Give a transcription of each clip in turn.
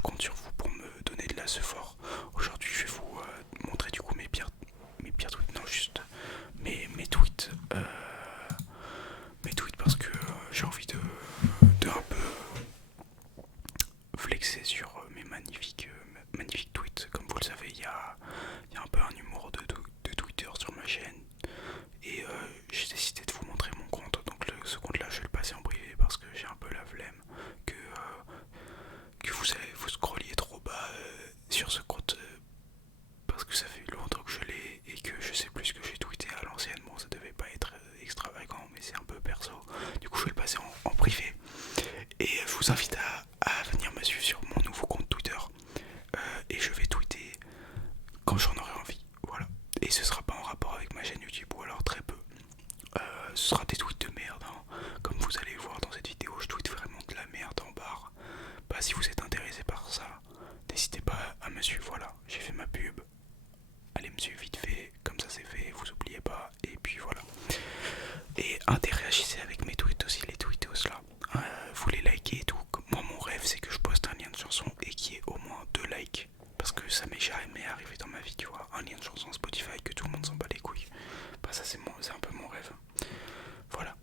je compte sur vous pour me donner de la fort. Aujourd'hui, je vais vous montrer du coup mes pires tweets, non juste mes tweets, parce que j'ai envie de un peu flexer sur mes magnifiques tweets. Comme vous le savez, il y a un peu un humour de Twitter sur ma chaîne. Et j'ai décidé de vous montrer mon compte. Donc ce compte là je vais le passer en privé parce que j'ai un peu la flemme que vous scrolliez trop bas sur ce compte parce que ça fait longtemps que je l'ai et que je sais plus ce que j'ai tweeté à l'ancienne. Bon, ça devait pas être extravagant mais c'est un peu perso. Du coup je vais le passer en privé. Et je vous invite à venir me suivre sur mon nouveau compte Twitter. Et je vais tweeter quand j'en aurai envie. Voilà. Et ce sera pas en rapport avec ma chaîne YouTube ou alors très peu. Ce sera des tweets de merde, hein. Comme vous allez voir dans cette vidéo, je tweete vraiment de la merde en barre. Bah si vous êtes intéressé par ça, n'hésitez pas à me suivre, voilà, j'ai fait ma pub. Allez me suivre vite fait, comme ça c'est fait, vous oubliez pas, et puis voilà. Et interagissez avec mes tweets aussi, les tweetos là. Vous les likez et tout. Moi mon rêve c'est que je poste un lien de chanson et qu'il y ait au moins 2 likes. Parce que ça m'est jamais arrivé dans ma vie, tu vois. Un lien de chanson Spotify que tout le monde s'en bat les couilles. Bah ça c'est un peu mon rêve. Voilà.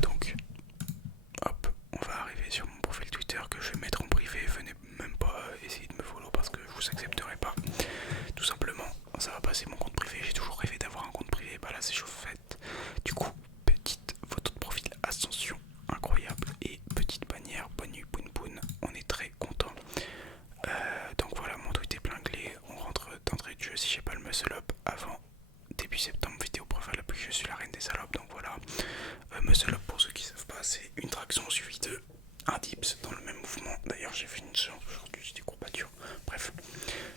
Donc, hop, on va arriver sur mon profil Twitter que je vais mettre en privé. Venez même pas essayer de me follow parce que je vous accepterai pas. Tout simplement, ça va passer mon compte privé. J'ai toujours rêvé d'avoir un compte privé. Bah là, c'est chose faite. Du coup, petite photo de profil Ascension, incroyable. Et petite bannière, bonne nuit, poun poun. On est très content. Donc voilà, mon tweet est plinglé. On rentre d'entrée de jeu si j'ai pas le muscle up avant début septembre, vidéo profile plus je suis la reine des salopes. Donc voilà, muscle up pour ceux qui savent pas, c'est une traction suivie de un dips dans le même mouvement. D'ailleurs j'ai fait une séance aujourd'hui, j'ai des courbatures. Bref,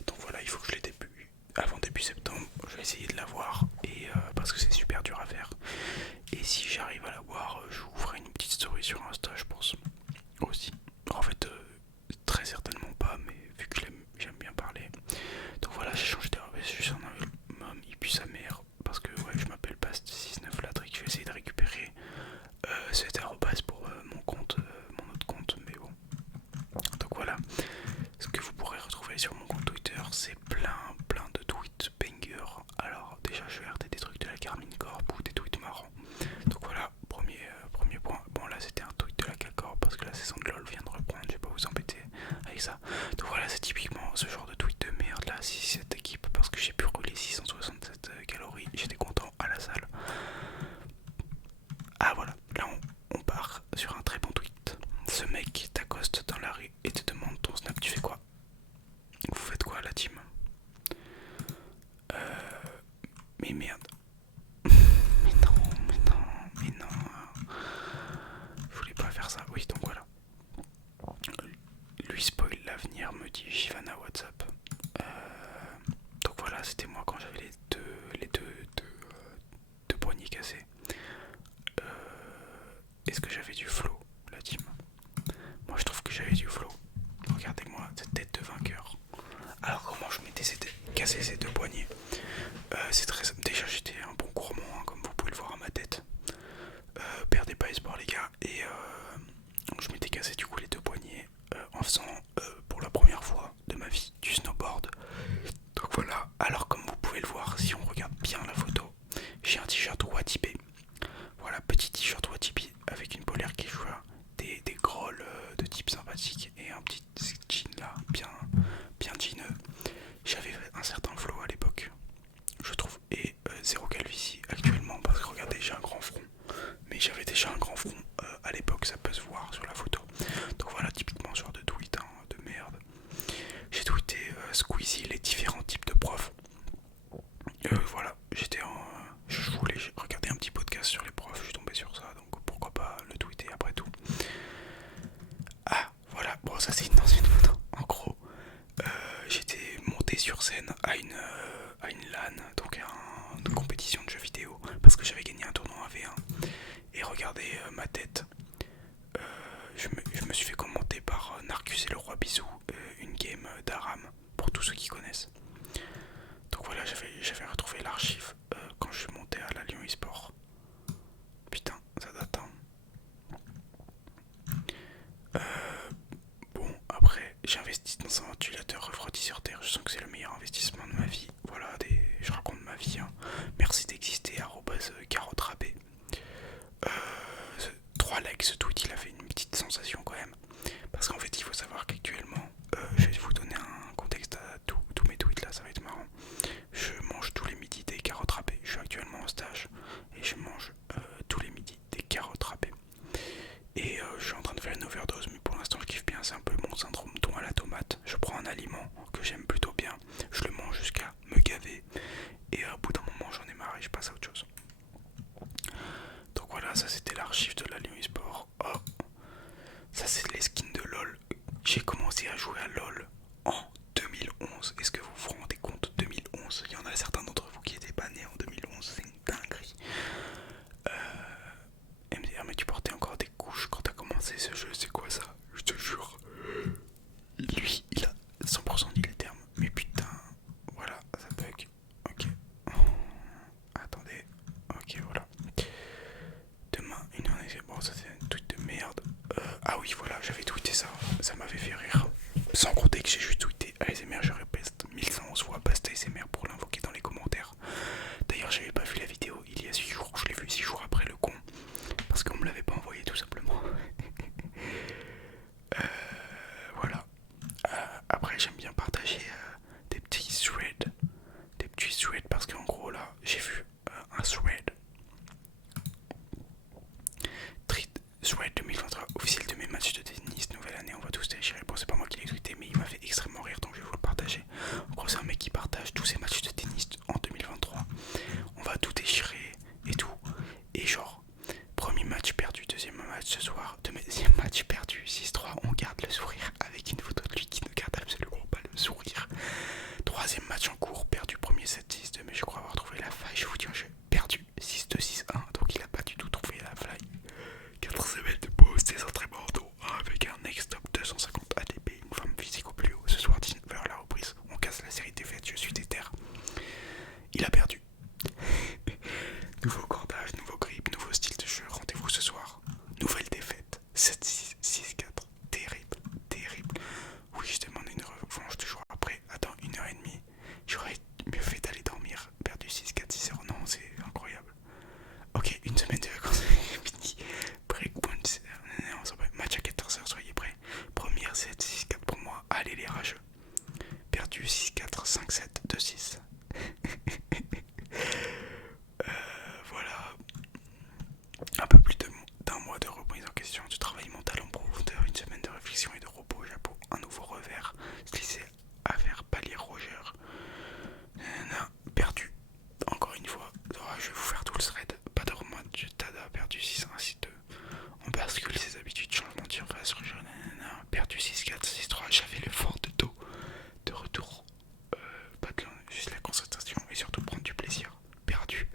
donc voilà, il faut que je les débute avant début septembre. Je vais essayer de l'avoir et parce que c'est super dur à faire. Et si j'arrive à l'avoir, je vous ferai une petite story sur Insta, je pense aussi. En fait, très certainement pas, mais vu que j'aime bien parler. Donc voilà, j'ai changé d'RB, je suis en un il pue sa mère. Parce que ouais, je m'appelle Bast69 Latrick, je vais essayer de récupérer cet arrobase pour mon compte, mon autre compte, mais bon. Donc voilà, ce que vous pourrez retrouver sur mon compte Twitter, c'est plein de tweets banger. Alors déjà, je vais regarder des trucs de la Carmine Corp ou des tweets marrants. Donc voilà, premier point. Bon là, c'était un tweet de la K-Corp parce que la saison de LoL vient de reprendre, je vais pas vous embêter avec ça. Donc voilà, c'est typiquement ce genre de tweet de merde là, si cette équipe, parce que j'ai pu rouler 667 calories, j'étais content à la salle. Ah voilà, là on part sur un très bon tweet. Ce mec t'accoste dans la rue et te demande ton snap, tu fais quoi? Vous faites quoi la team? Mais merde. Mais non, mais non. Je voulais pas faire ça. Oui, donc voilà. Lui spoil l'avenir, me dit Shivana WhatsApp. Donc voilà, c'était moi quand j'avais deux poignées cassées. Est-ce que j'avais du flow, la team? Moi je trouve que j'avais du flow. Regardez-moi cette tête de vainqueur. Alors comment je m'étais cassé ces deux poignets? C'est très simple. Déjà j'étais un bon gourmand, hein, comme vous pouvez le voir à ma tête. Perdez pas espoir les gars. Et je m'étais cassé du coup les deux poignets en faisant pour la première fois de ma vie du snowboard. Donc voilà. Alors comme vous pouvez le voir, si on regarde bien la photo, j'ai un t-shirt Watibé. Voilà, petit t-shirt Watibé avec une polaire qui joue des grolls de type sympathique et un petit jean là, bien jeaneux. J'avais un certain flow à l'époque, je trouve, et zéro calvitie actuellement parce que regardez, j'ai un grand front. Mais j'avais déjà un grand front à l'époque, ça peut se voir sur la photo. Donc voilà, typiquement ce genre de tweet hein, de merde. J'ai tweeté Squeezie, les différents types de profs. Voilà, je voulais regarder un petit podcast sur les profs, je suis tombé sur ça, donc pourquoi pas le tweeter après tout. Ah, voilà, bon ça c'est dans une photo. En gros, j'étais monté sur scène à une LAN, donc une compétition de jeux vidéo, parce que j'avais gagné un tournoi à V1. Et regardez ma tête. Je me suis fait commenter par Narcus et le Roi Bisou, une game d'Aram, pour tous ceux qui connaissent. Donc voilà, j'avais retrouvé l'archive quand je suis monté à la Lyon eSport. Putain, ça date. Hein. Bon, après, syndrome thon à la tomate. Je prends un aliment que j'aime plutôt bien, je le mange jusqu'à me gaver et au bout d'un moment j'en ai marre et je passe à autre chose. Donc voilà, ça c'était l'archive de la Lyon eSport. Oh, ça c'est les skins de LOL. J'ai commencé à jouer à LOL en 2011. Est-ce que vous vous rendez compte? 2011, il y en a certains d'entre vous qui étaient pas nés en 2011, c'est une dinguerie. MDR, mais tu portais encore des couches quand t'as commencé ce jeu, c'est quoi ça? Je te jure. Lui, il a 100% dit les termes. Mais putain, voilà, ça bug. Ok. Attendez. Ok, voilà. Demain, une journée, c'est bon, ça c'est un tweet de merde. Ah oui, voilà, j'avais tweeté ça. Ça m'avait fait rire. Sans compter que j'ai juste tweeté ASMR, je répète 1111 fois Basta ASMR pour l'invoquer dans les commentaires. D'ailleurs, j'avais pas vu la vidéo il y a 6 jours. Je l'ai vu 6 jours après le con. Parce qu'on me l'avait pas envoyé tout simplement. Voilà. Après, j'aime bien partager des petits threads. Des petits threads parce qu'en gros, là, j'ai vu un thread. Thread 2023 officiel de mes matchs de tennis. Nouvelle année, on va tous déchirer. Bon, c'est pas moi qui l'ai tweeté, mais il m'a fait extrêmement rire donc je vais vous le partager. En gros, c'est un mec qui partage tous ses matchs de tennis en 2023. On va tout déchirer et tout. Et genre, premier match perdu, deuxième match ce soir, deuxième match perdu, 6-3, on garde le sourire avec une photo de lui qui ne garde absolument pas le sourire. Troisième match en cours, perdu premier 7-6-2, mais je crois avoir trouvé la faille, je vous dis, j'ai perdu 6-2, 6-1, donc il a pas du tout trouvé la faille. 4 semaines de pause, des entraînements en dos, avec un next top 250 ATP, une forme physique au plus haut, ce soir 19h la reprise, on casse la série défaite, je suis déter. Il a perdu. Nouveau cordage, nouveau grip, nouveau style de jeu, rendez-vous ce soir. Nouvelle défaite, 7-6, 6-4, terrible, terrible. Oui, je demande une revanche 2 jours après, attends, 1h30. J'aurais mieux fait d'aller dormir, perdu 6-4, 6h, non, c'est incroyable. Ok, une semaine de vacances, fini. Breakpoint, match à 14h, soyez prêts. Première 7, 6-4 pour moi, allez les rageux. Perdu 6-4, 5-7, 2-6. Voilà, un peu plus d'un mois de remise en question, du travail mental en profondeur, une semaine de réflexion et de repos au Japon, un nouveau revers, se à faire palier Roger. Perdu, encore une fois, je vais vous faire tout le thread, pas de remode, Tada, perdu 6-1, 6-2, on bascule ses habitudes, changement de surface, perdu 6-4, 6-3, j'avais le fort de dos, de retour, pas de juste la concentration et surtout prendre du plaisir, perdu.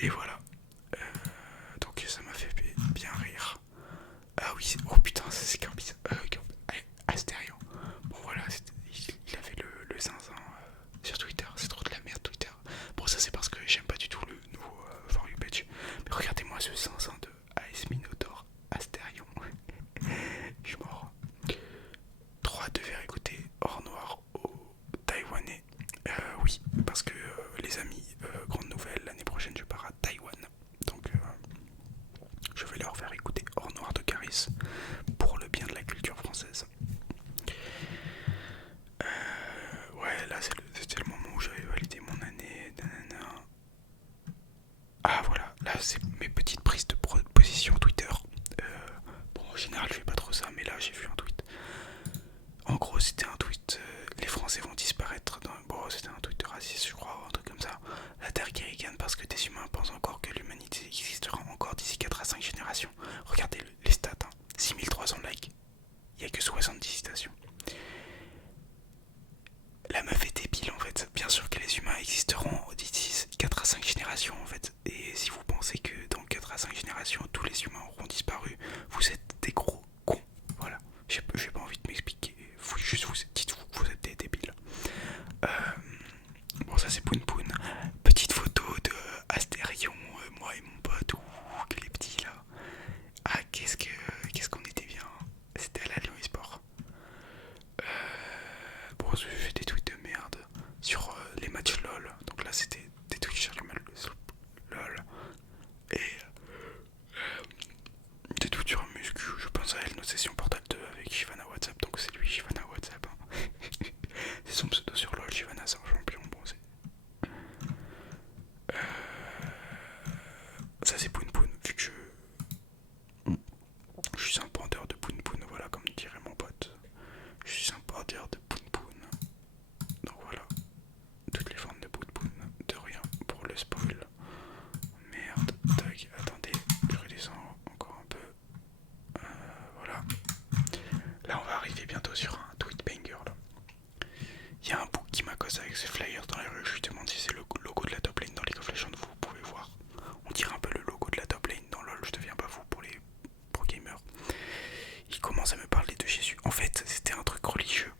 Et voilà. Donc ça m'a fait bien rire. Ah oui, oh putain, ça c'est Kirby. Astérion. Bon voilà, il avait le zinzin sur Twitter. C'est trop de la merde Twitter. Bon ça c'est parce que j'aime pas du tout le nouveau For You Page. Mais regardez-moi ce zinzin de AS Minotaur Astérion. Je suis mort. 3 devaient écouter Hors Noir au Taïwanais. Oui, parce que les amis, grande nouvelle, l'année prochaine je pars à Taïwan. Donc je vais leur faire écouter Hors Noir de Caris pour le bien de la culture française. Ouais, là c'était le moment où j'avais validé mon année. Nanana. Ah voilà, là c'est mes petites prises de position Twitter. Bon, en général je fais pas trop ça, mais là j'ai vu un tweet. En gros c'était un tweet, les Français vont disparaître dans... Bon c'était un tweet de raciste je crois, ou un truc comme ça. La Terre qui ricane parce que des humains pensent encore que l'humanité existera encore d'ici 4 à 5 générations. Regardez les stats, hein. 6300 likes, il n'y a que 70 citations. La meuf est débile en fait, bien sûr que les humains existeront d'ici 4 à 5 générations en fait. Et si vous pensez que dans 4 à 5 générations tous les humains auront disparu, vous êtes des gros cons. Voilà, j'ai pas envie de m'expliquer, dites-vous que vous êtes des débiles. Bon ça c'est Poun Poun. Petite photo de Astérion, moi et mon pote, ouh, les petits là. Ah qu'est-ce qu'on était bien. passe avec ces flyers dans les rues, je lui demande si c'est le logo de la top lane dans League of Legends, vous pouvez voir. On dirait un peu le logo de la top lane dans LoL, je deviens pas fou pour les pro gamers. Il commence à me parler de Jésus. En fait, c'était un truc religieux.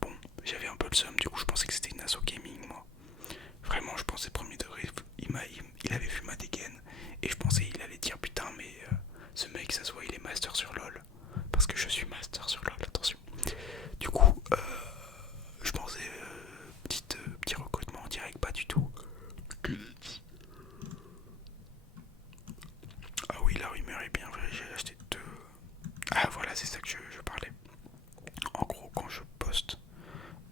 Bon, j'avais un peu le seum, du coup je pensais que c'était une asso gaming, moi. Vraiment, je pensais premier degré, il avait vu ma dégaine, et je pensais il allait dire putain, mais ce mec, ça se voit, il est master sur LoL. Parce que je suis master sur LoL, attention. Du coup, je pensais petit recrutement en direct, pas du tout. Ah oui, la rumeur est bien vraie, j'ai acheté deux. Ah voilà, c'est ça que je parlais. En gros, quand je poste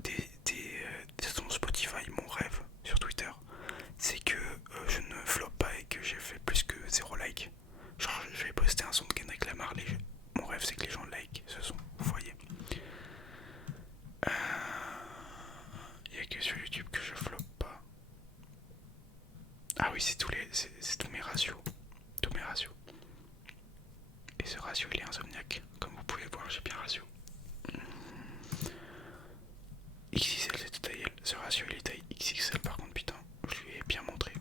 des sons Spotify, mon rêve sur Twitter, c'est que je ne floppe pas et que j'ai fait plus que 0 like. Genre, je vais poster un son de Kendrick Lamar, mon rêve c'est que les gens like ce son, vous voyez. Il n'y a que sur YouTube que je floppe pas. Ah oui, c'est tous mes ratios. Tous mes ratios. Et ce ratio il est insomniaque. Comme vous pouvez voir, j'ai bien ratio. XXL c'est taille L. Ce ratio il est taille XXL par contre, putain. Je lui ai bien montré.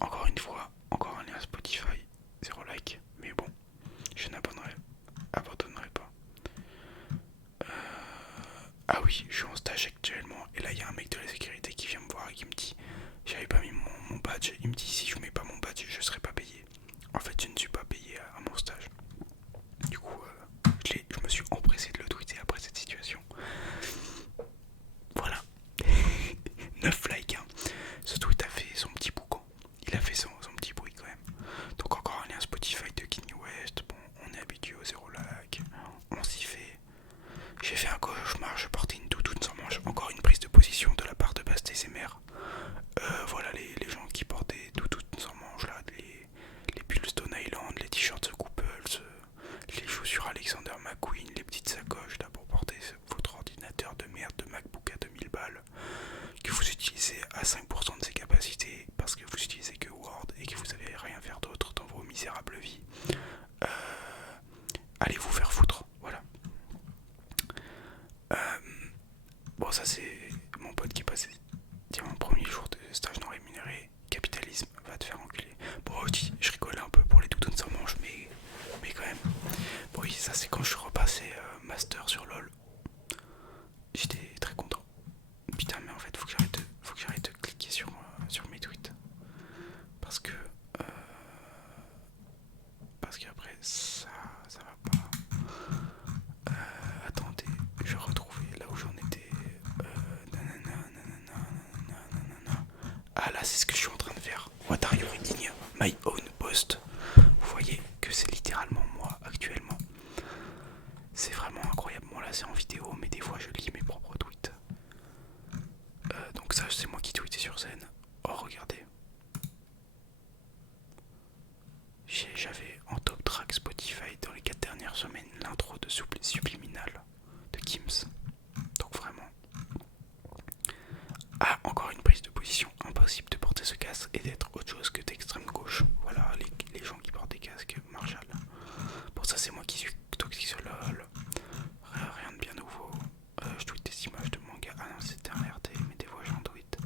Encore une fois, encore un lien Spotify. 0 like. Mais bon, je n'abandonnerai pas. Ah oui, je suis en stage actuellement. Et là il y a un mec de la sécurité qui vient me voir et qui me dit j'avais pas mis mon badge. Il me dit si je mets pas mon badge je serai pas payé. En fait je ne suis pas payé à mon stage. Du coup je me suis empressé de le tweeter après cette situation. Voilà. 9 likes hein. Ce tweet a fait son petit boucan. Il a fait son petit bruit quand même. Donc encore un lien Spotify de Kanye West. Bon, on est habitué au 0 like. On s'y fait. J'ai fait un cauchemar, je portais une doudoune sans manche. Encore une prise de position de la part de Bast et ses mères. Voilà les gens qui portent des doudounes sans manche là, les pulls Stone Island, les t-shirts The Couples, les chaussures Alexander McQueen, les petites sacoches là pour porter votre ordinateur de merde de MacBook à 2000 balles que vous utilisez à 5% de ses capacités parce que vous utilisez que Word et que vous savez rien faire d'autre dans vos misérables vies. Allez vous faire foutre, voilà. Bon, ça c'est mon pote qui passait dire mon premier jour de stage non rémunéré. Capitalisme, va te faire enculer. Bon, je rigolais un peu pour les doudounes sans manche, mais quand même. Bon, oui, ça c'est quand je suis repassé master sur LoL. J'étais très content. Putain, mais en fait, faut que j'arrête de cliquer sur mes tweets. Parce qu'après, ça va pas. Attendez, je vais retrouver là où j'en étais. Ah là, c'est ce que je suis en train de faire. What are you reading? My own post. Vous voyez que c'est littéralement moi actuellement. C'est vraiment incroyable. Bon, là, c'est en vidéo, mais des fois, je lis mes propres tweets. Donc, ça, c'est moi qui tweetais sur scène. Oh, regardez. J'avais en top track Spotify dans les 4 dernières semaines l'intro de Subliminal de Kims. Donc, vraiment. Ah, encore une prise de position. Impossible de porter ce casque et d'être autre chose que d'extrême gauche. Voilà, les gens qui portent des casques Marshall. Bon, ça, c'est moi qui suis toxique sur LoL. Rien de bien nouveau. Je tweete des images de manga. Ah non, c'était un RT, mais des fois j'en tweete.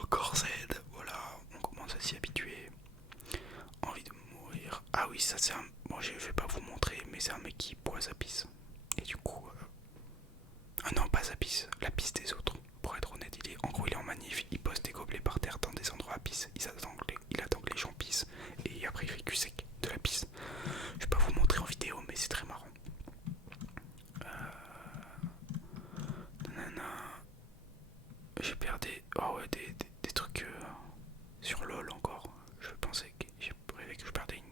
Encore Z, voilà, on commence à s'y habituer. Envie de mourir. Ah oui, ça c'est un. Bon, je vais pas vous montrer, mais c'est un mec qui boit sa pisse. Et du coup. Ah non, pas sa pisse, la pisse des autres. Pour être honnête, en gros, il est en manif, il pose des gobelets par terre dans des endroits à pisse. Il attend que les gens pissent. Et après, il fait cul sec de la pisse. Je vais pas vous montrer en vidéo, mais c'est très marrant. J'ai perdu des trucs sur LoL encore. Je pensais que j'ai rêvé que je perdais une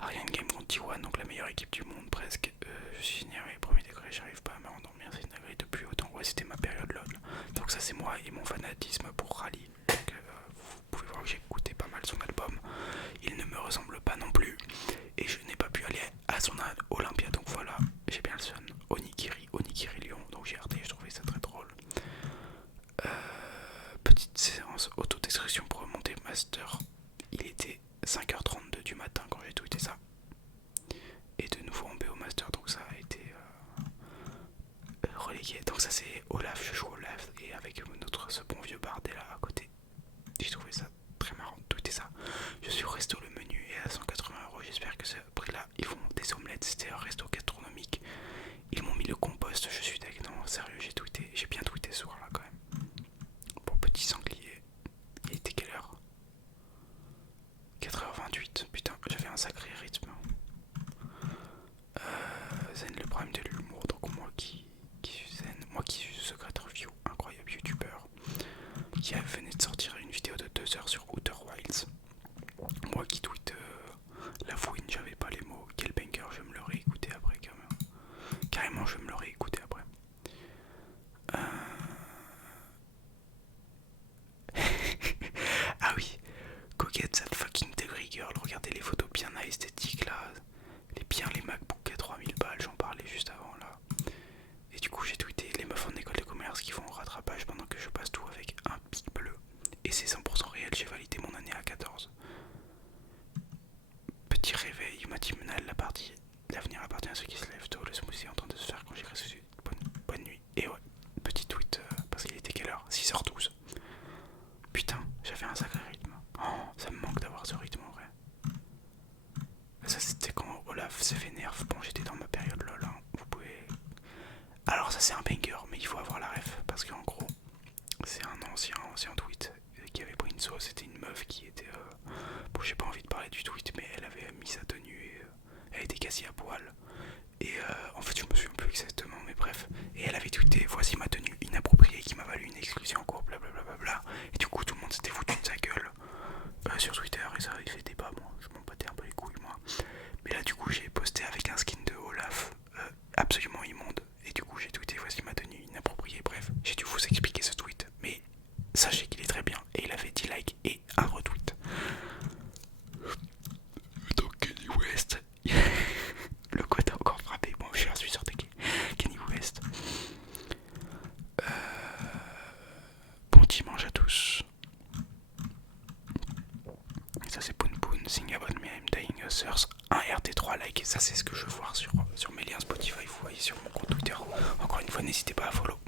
Ariane Game contre T1, donc la meilleure équipe du monde presque. Je suis énervé, premier degré, j'arrive pas à me rendormir, c'est une degré de plus haut. Ouais, c'était ma période LoL. Donc ça c'est moi et mon fanatisme pour Rally. Donc vous pouvez voir que j'ai écouté pas mal son album. Il ne me ressemble pas non plus. Et je n'ai pas pu aller à son Olympia, donc voilà, j'ai bien le son. Onikiri Lyon, donc j'ai arrêté, je trouvais ça très drôle. Petite séance autodestruction pour remonter master. Il était 5h32 du matin quand j'ai tweeté ça. Et de nouveau en BO master, donc ça a été relégué. Donc ça c'est là, ils font des omelettes, c'était un resto gastronomique. Ils m'ont mis le compost, je suis d'accord. Non, sérieux, j'ai bien tweeté ce soir là quand même. Pour petit sanglier. Il était quelle heure? 4h28, putain, j'avais un sacré rythme. Zen, le problème de l'humour, donc moi qui suis Secret Review, incroyable youtubeur, qui venait de sortir une vidéo de 2 heures sur Outer Wilds. Moi qui tweet la fouine, j'avais pas les mots, quel banger, je me le réécouter après quand même. Carrément, je me le réécouter après. Ah oui, go get that fucking degree girl, regardez les photos bien esthétiques là, les MacBook à 3000 balles, j'en parlais juste avant là. Et du coup j'ai tweeté les meufs en école de commerce qui font un rattrapage pendant que je passe tout avec un pic bleu. Et c'est 100% réel, j'ai validé mon année à 14. Petit réveil matinal, l'avenir appartient à ceux qui se lèvent tôt, le smoothie est en train de se faire quand j'ai ressuscité. Bonne nuit. Et ouais, petit tweet, parce qu'il était quelle heure? 6h12. Putain, j'avais un sacré rythme. Oh, ça me manque d'avoir ce rythme en vrai. Ça c'était quand Olaf s'est fait nerf. Bon, j'étais dans ma période lol, hein. Vous pouvez... Alors ça c'est un banger, mais il faut avoir la ref. Parce qu'en gros, c'est un ancien tweet qui avait pris une sauce. C'était une meuf qui était... Bon, j'ai pas envie de parler du tweet, mais elle avait mis sa tenue et elle était quasi à poil. Et en fait je me souviens plus exactement, mais bref. Et elle avait tweeté: voici ma tenue inappropriée qui m'a valu une exclusion en cours, blablabla. Et du coup tout le monde s'était foutu de sa gueule sur Twitter et ça avait fait débat. Bon, je m'en battais un peu les couilles moi. Mais là du coup j'ai posté avec un skin de Olaf absolument immonde. Et du coup j'ai tweeté: voici ma tenue inappropriée. Bref, j'ai dû vous expliquer ce tweet, mais sachez qu'il est très bien. Et il avait 10 likes et un retweet. Donc Kenny West. Le code a encore frappé. Bon, je suis sûr de Kenny West. Bon dimanche à tous. Ça c'est Poon Poon, Sing About Me, I'm Dying a Thirst, un RT3 like. Ça c'est ce que je veux voir sur mes liens Spotify. Vous voyez sur mon compte Twitter. Encore une fois, n'hésitez pas à follow.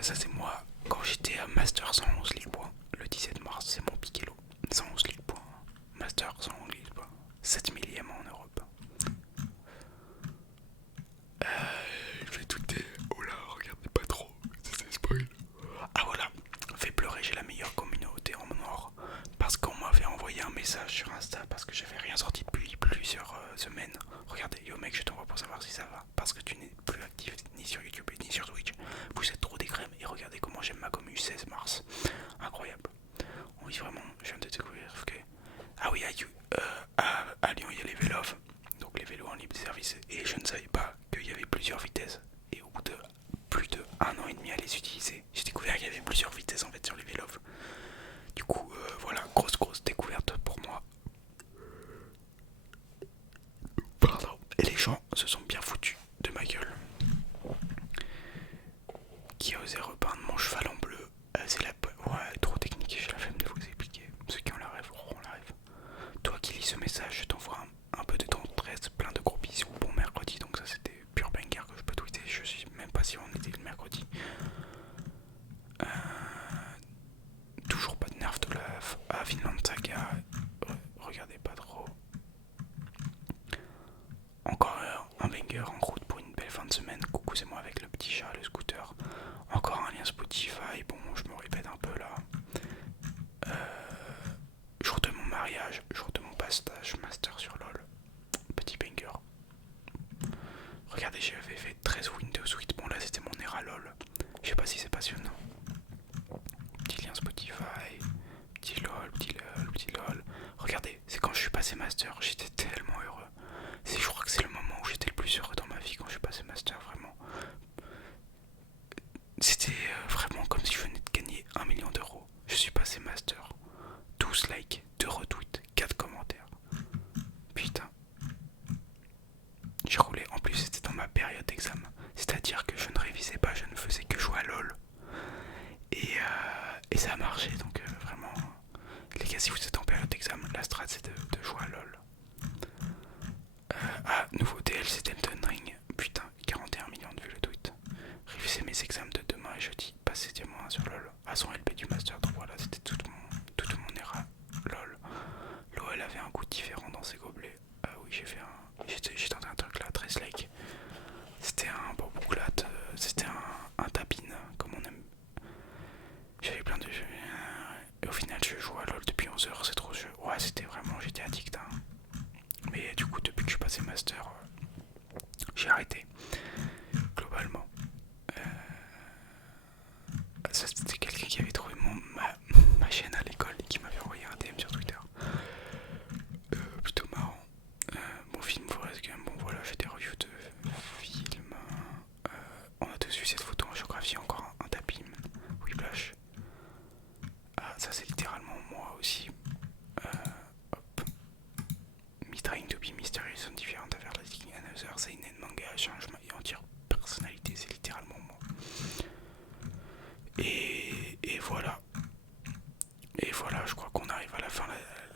Ça c'est moi quand j'étais à Master 111 Lille Point. Le 17 mars, c'est mon piquelo. 111 Lille Point. Master 111 Lille Point. 7 millième en Europe. Je vais tweeter. Oh là, regardez pas trop, c'est spoil. Ah voilà, fait pleurer, j'ai la meilleure communauté en or. Parce qu'on m'avait envoyé un message sur Insta parce que j'avais rien sorti depuis plusieurs semaines. Regardez, yo mec, je t'envoie pour savoir si ça va. Parce que tu n'es plus actif ni sur YouTube ni sur Twitch. Vous êtes trop des crèmes et regardez comment j'aime ma commu 16 mars. Incroyable. Oui, vraiment, je viens de découvrir que... Ah oui, à Lyon, il y a les vélos. Donc les vélos en libre service. Et je ne savais pas qu'il y avait plusieurs vitesses. Et au bout de plus de 1 an et demi à les utiliser, j'ai découvert qu'il y avait plusieurs vitesses en fait sur les vélos. Du coup, voilà, grosse découverte pour moi. Pardon. Et les gens se sont bien foutus de ma gueule. Qui a osé repeindre mon cheval en bleu? C'est la... Ouais, trop technique, j'ai la flemme de vous expliquer. Ceux qui ont la rêve auront la rêve. Toi qui lis ce message, je t'envoie un peu de tendresse, plein de gros bisous. Bon mercredi, donc ça c'était pure banger que je peux tweeter. Je sais même pas si on était le mercredi. Toujours pas de nerf de la Vinland Saga. Regardez pas trop. Encore un banger en route pour une belle fin de semaine. Coucou, c'est moi avec le petit chat, le scooter. Encore un lien Spotify. Bon, je me répète un peu là. Jour de mon mariage, jour de mon passage master sur LoL. Petit banger. Regardez, j'avais fait 13 Windows 8. Bon, là c'était mon era LoL. Je sais pas si c'est passionnant. Petit lien Spotify. Petit LoL, petit LoL, petit LoL. Regardez, c'est quand je suis passé master, j'étais tellement heureux. Je crois que c'est le moment où j'étais le plus heureux dans ma vie quand je suis passé master, vraiment. C'était vraiment comme si je venais de gagner 1 million d'euros. Je suis passé master. 12 likes, 2 retweets, 4 commentaires. Putain. J'ai roulé, en plus c'était dans ma période d'examen. C'est-à-dire que je ne révisais pas, je ne faisais que jouer à LoL. Et ça a marché, donc vraiment... Les gars, si vous êtes en période d'examen, la strat c'est de jouer à LoL. Nouveau DLC d'Elden Ring. Putain, 41 millions de vues le tweet. Révisez mes examens de demain et jeudi. Passez diamant 1 sur LoL. À son LP du master. Donc voilà, c'était toute mon era LoL. LoL avait un goût différent dans ses gobelets. J'ai tenté un truc là, 13 likes. C'était un bon bouclate, c'était un tapin, comme on aime. J'avais plein de jeux. Et au final, je joue à LoL depuis 11 heures, c'est trop jeu. Ouais, c'était vraiment, j'étais addict. Hein. Mais du coup, depuis que je suis passé master, j'ai arrêté. Globalement. Ça, c'était quelqu'un qui avait trouvé ma chaîne à l'école et qui m'avait envoyé un DM sur Twitter. Plutôt marrant. Bon film Forrest Gump, bon voilà, j'ai des reviews de films. On a tous vu cette photo en géographie, encore un tapis. Whiplash. Ah, ça c'est littéralement moi aussi. Hop. Me trying to be mysterious and different after liking another seinen manga, changement et entière personnalité, c'est littéralement moi. Et voilà. Et voilà, je crois qu'on arrive à la fin,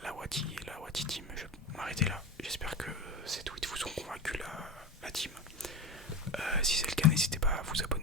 la Wati team. Je vais m'arrêter là. J'espère que ces tweets vous ont convaincu la team. Si c'est le cas, n'hésitez pas à vous abonner